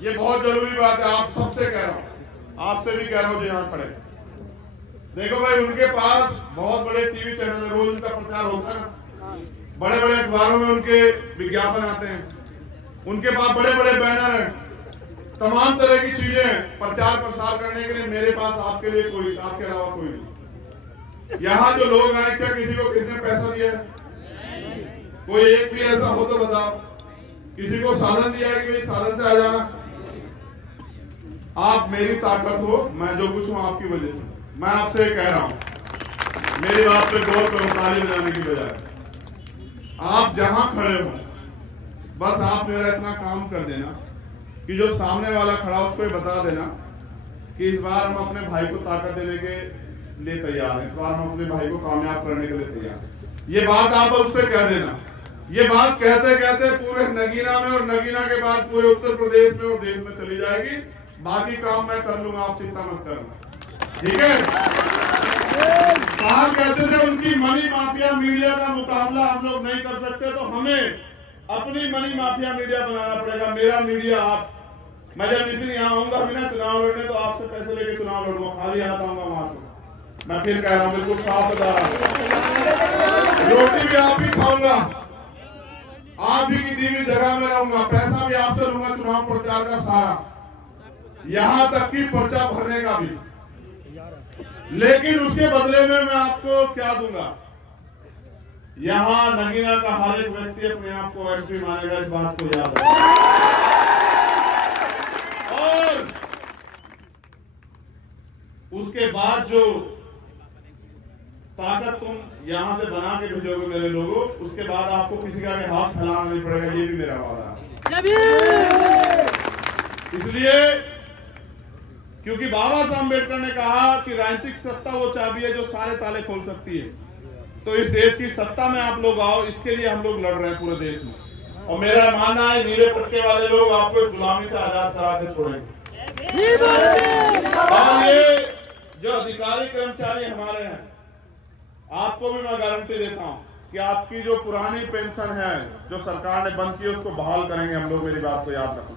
ये बहुत जरूरी बात है, आप सबसे कह रहा हूँ, आपसे भी कह रहा हूँ जो यहाँ खड़े। देखो भाई, उनके पास बहुत बड़े टीवी चैनल है, रोज उनका प्रचार होता है ना, बड़े बड़े अखबारों में उनके विज्ञापन आते हैं, उनके पास बड़े बड़े बैनर हैं, तमाम तरह की चीजें प्रचार प्रसार करने के लिए। मेरे पास आपके लिए कोई, आपके अलावा कोई नहीं। यहाँ जो लोग आए, क्या किसी को किसने पैसा दिया है? कोई एक भी ऐसा हो तो बताओ। किसी को साधन दिया है कि भाई साधन से आ जाना? आप मेरी ताकत हो, मैं जो कुछ हूं आपकी वजह से। मैं आपसे कह रहा हूं, मेरी बात पे गौर करो, ताली बजाने की बजाय आप जहां खड़े हो, बस आप मेरा इतना काम कर देना कि जो सामने वाला खड़ा उसको ये बता देना कि इस बार हम अपने भाई को ताकत देने के लिए तैयार हैं, इस बार हम अपने भाई को कामयाब करने के लिए तैयार हैं। ये बात आप उससे कह देना। ये बात कहते कहते पूरे नगीना में और नगीना के बाद पूरे उत्तर प्रदेश में और देश में चली जाएगी। बाकी काम मैं कर लूंगा, आप चिंता मत करना, ठीक है? कहा कहते थे उनकी मनी माफिया मीडिया का मुकाबला हम लोग नहीं कर सकते, तो हमें अपनी मनी माफिया मीडिया बनाना पड़ेगा। मेरा मीडिया आप, मैं जब इस दिन यहाँ आऊंगा बिना चुनाव लड़ने, तो आपसे पैसे लेके चुनाव लड़ूंगा, खाली हाथ आऊंगा वहां से। मैं फिर कह रहा हूँ, बिल्कुल साफ बता रहा हूँ, रोटी भी आप ही खाऊंगा, आप ही की दी हुई जगह में रहूंगा, पैसा भी आपसे लूंगा चुनाव प्रचार का सारा, यहां तक कि पर्चा भरने का भी। लेकिन उसके बदले में मैं आपको क्या दूंगा? यहां नगीना का हर एक व्यक्ति अपने आप को एमपी मानेगा, इस बात को याद रखो। और उसके बाद जो ताकत तुम यहां से बना के भेजोगे मेरे लोगों, उसके बाद आपको किसी का हाथ फैलाना नहीं पड़ेगा, ये भी मेरा वादा है। इसलिए क्योंकि बाबा साहब अम्बेडकर ने कहा कि राजनीतिक सत्ता वो चाबी है जो सारे ताले खोल सकती है। तो इस देश की सत्ता में आप लोग आओ, इसके लिए हम लोग लड़ रहे हैं पूरे देश में। और मेरा मानना है नीले पट्टे वाले लोग आपको इस गुलामी से आजाद करा के छोड़ेंगे। और ये जो अधिकारी कर्मचारी हमारे हैं, आपको भी मैं गारंटी देता हूं कि आपकी जो पुरानी पेंशन है जो सरकार ने बंद की, उसको बहाल करेंगे हम लोग, मेरी बात को याद रखो।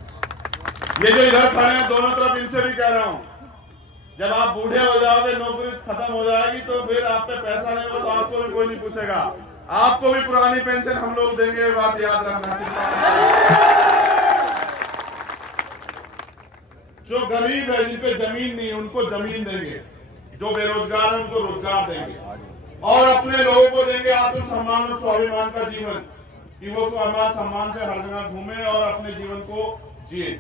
ये जो इधर खड़े हैं दोनों तरफ, इनसे भी कह रहा हूं, जब आप बूढ़े हो जाओगे, नौकरी खत्म हो जाएगी, तो फिर आप पे पैसा नहीं होगा तो आपको भी कोई नहीं पूछेगा, आपको भी पुरानी पेंशन हम लोग देंगे, ये बात याद रखना, चिंता मत। जो गरीब है, जिन पे जमीन नहीं है, उनको जमीन देंगे, जो बेरोजगार है उनको रोजगार देंगे, और अपने लोगों को देंगे आत्मसम्मान और स्वाभिमान का जीवन, कि वो स्वाभिमान सम्मान से हर जगह घूमे और अपने जीवन को जिए।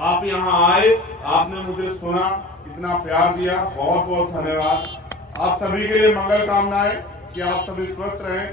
आप यहाँ आए, आपने मुझे सुना, इतना प्यार दिया, बहुत बहुत धन्यवाद। आप सभी के लिए मंगल कामनाएं कि आप सभी स्वस्थ रहें।